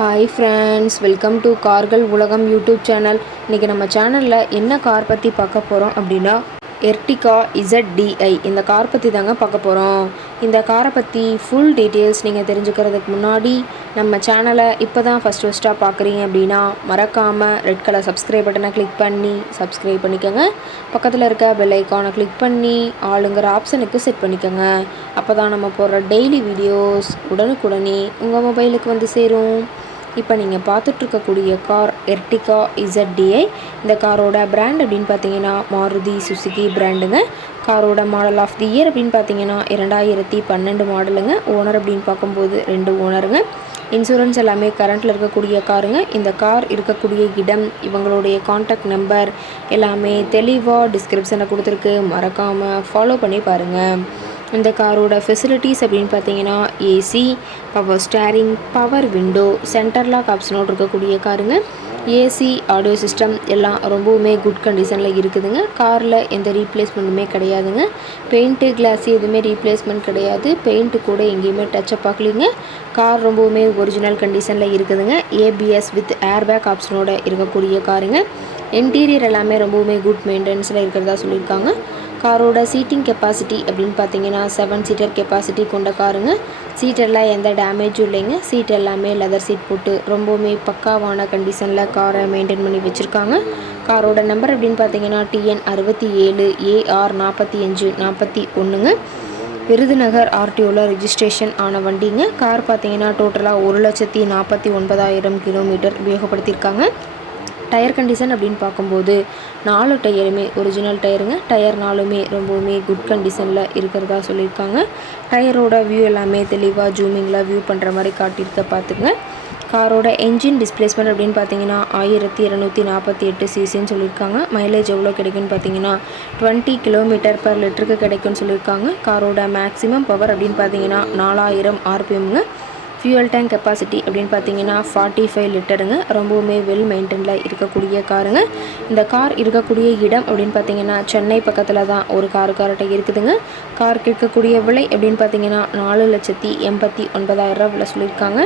Hi friends, welcome to கார்கள் உலகம் YouTube channel. இன்றைக்கி நம்ம சேனலில் என்ன கார் பற்றி பார்க்க போகிறோம் அப்படின்னா, எர்டிகா ZDI இந்த கார் பற்றி தாங்க பார்க்க போகிறோம். இந்த காரை பற்றி ஃபுல் டீட்டெயில்ஸ் நீங்கள் தெரிஞ்சுக்கிறதுக்கு முன்னாடி நம்ம சேனலை இப்போ தான் ஃபஸ்ட்டாக பார்க்குறீங்க அப்படின்னா மறக்காமல் ரெட் கலர் சப்ஸ்கிரைப் பட்டனை கிளிக் பண்ணி சப்ஸ்கிரைப் பண்ணிக்கோங்க. பக்கத்தில் இருக்க பெல் ஐக்கானை கிளிக் பண்ணி ஆளுங்கிற ஆப்ஷனுக்கு செட் பண்ணிக்கோங்க. அப்போ தான் நம்ம போடுற டெய்லி வீடியோஸ் உடனுக்குடனே உங்கள் மொபைலுக்கு வந்து சேரும். இப்போ நீங்கள் பார்த்துட்ருக்கக்கூடிய கார் எர்டிகா ZDI. இந்த காரோட பிராண்ட் அப்படின்னு பார்த்தீங்கன்னா மாருதி சுசுகி பிராண்டுங்க. காரோட மாடல் ஆஃப் தி இயர் அப்படின்னு பார்த்தீங்கன்னா 2012 மாடலுங்க. ஓனர் அப்படின்னு பார்க்கும்போது 2 ஓனருங்க. இன்சூரன்ஸ் எல்லாமே கரண்ட்டில் இருக்கக்கூடிய காருங்க. இந்த கார் இருக்கக்கூடிய இடம், இவங்களுடைய காண்டாக்ட் நம்பர் எல்லாமே தெளிவாக டிஸ்கிரிப்ஷனில் கொடுத்துருக்கு. மறக்காமல் ஃபாலோ பண்ணி பாருங்கள். இந்த காரோட ஃபெசிலிட்டிஸ் அப்படின்னு பார்த்தீங்கன்னா AC, power steering, power window, centre lock ஆப்ஷனோடு இருக்கக்கூடிய காருங்க. ஏசி, ஆடியோ சிஸ்டம் எல்லாம் ரொம்பவுமே குட் கண்டிஷனில் இருக்குதுங்க. காரில் எந்த ரீப்ளேஸ்மெண்ட்டுமே கிடையாதுங்க. பெயிண்ட்டு, கிளாஸு எதுவுமே ரீப்ளேஸ்மெண்ட் கிடையாது. பெயிண்ட்டு கூட எங்கேயுமே டச்சப் ஆகலிங்க. கார் ரொம்பவுமே ஒரிஜினல் கண்டிஷனில் இருக்குதுங்க. ABS வித் ஏர்பேக் ஆப்ஷனோட இருக்கக்கூடிய காருங்க. இன்டீரியர் எல்லாமே ரொம்பவுமே குட் மெயின்டெனன்ஸில் இருக்கிறதா சொல்லியிருக்காங்க. காரோட சீட்டிங் கெப்பாசிட்டி அப்படின்னு பார்த்தீங்கன்னா 7 சீட்டர் கெப்பாசிட்டி கொண்ட காருங்க. சீட்டெல்லாம் எந்த டேமேஜும் இல்லைங்க. சீட் எல்லாமே லெதர் சீட் போட்டு ரொம்பவுமே பக்காவான கண்டிஷனில் காரை மெயின்டைன் பண்ணி வச்சுருக்காங்க. காரோட நம்பர் அப்படின்னு பார்த்தீங்கன்னா TN 67 AR 45 41ங்க. விருதுநகர் RTOவில் ரிஜிஸ்ட்ரேஷன் ஆன வண்டிங்க. கார் பார்த்தீங்கன்னா டோட்டலாக 1,49,000 கிலோமீட்டர் உபயோகப்படுத்தியிருக்காங்க. டயர் கண்டிஷன் அப்படின்னு பார்க்கும்போது 4 டயருமே ஒரிஜினல் டயருங்க. டயர் 4மே ரொம்பவுமே குட் கண்டிஷனில் இருக்கிறதா சொல்லியிருக்காங்க. டயரோட வியூ எல்லாமே தெளிவாக ஜூமிங்கில் வியூ பண்ணுற மாதிரி காட்டியிருக்க பார்த்துங்க. காரோட என்ஜின் டிஸ்பிளேஸ்மெண்ட் அப்படின்னு பார்த்தீங்கன்னா 1248 சிசின்னு சொல்லியிருக்காங்க. மைலேஜ் எவ்வளோ கிடைக்குன்னு பார்த்தீங்கன்னா 20 km/லிட்டருக்கு கிடைக்குன்னு சொல்லியிருக்காங்க. காரோட மேக்ஸிமம் பவர் அப்படின்னு பார்த்தீங்கன்னா 4000 RPMங்க. ஃபியூயல் டேங்க் கெப்பாசிட்டி அப்படின்னு பார்த்தீங்கன்னா 45 லிட்டருங்க. ரொம்பவுமே வெல் மெயின்டெனில் இருக்கக்கூடிய காருங்க. இந்த கார் இருக்கக்கூடிய இடம் அப்படின்னு பார்த்தீங்கன்னா சென்னை பக்கத்தில் தான் ஒரு கார்கிட்ட இருக்குதுங்க. காருக்கு இருக்கக்கூடிய விலை அப்படின்னு பார்த்தீங்கன்னா 4,89,000 விலை சொல்லியிருக்காங்க.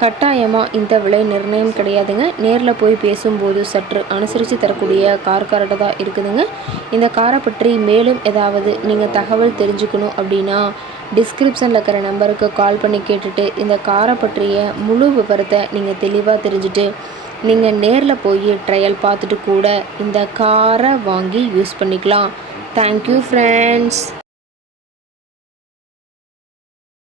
கட்டாயமாக இந்த விலை நிர்ணயம் கிடையாதுங்க. நேரில் போய் பேசும்போது சற்று அனுசரித்து தரக்கூடிய கார்கிட்ட தான் இருக்குதுங்க. இந்த காரை பற்றி மேலும் ஏதாவது நீங்கள் தகவல் தெரிஞ்சுக்கணும் அப்படின்னா டிஸ்கிரிப்ஷனில் இருக்கிற நம்பருக்கு கால் பண்ணி கேட்டுட்டு இந்த காரை பற்றிய முழு விவரத்தை நீங்கள் தெளிவாக தெரிஞ்சுட்டு நீங்கள் நேரில் போய் ட்ரையல் பார்த்துட்டு கூட இந்த காரை வாங்கி யூஸ் பண்ணிக்கலாம். Thank you friends.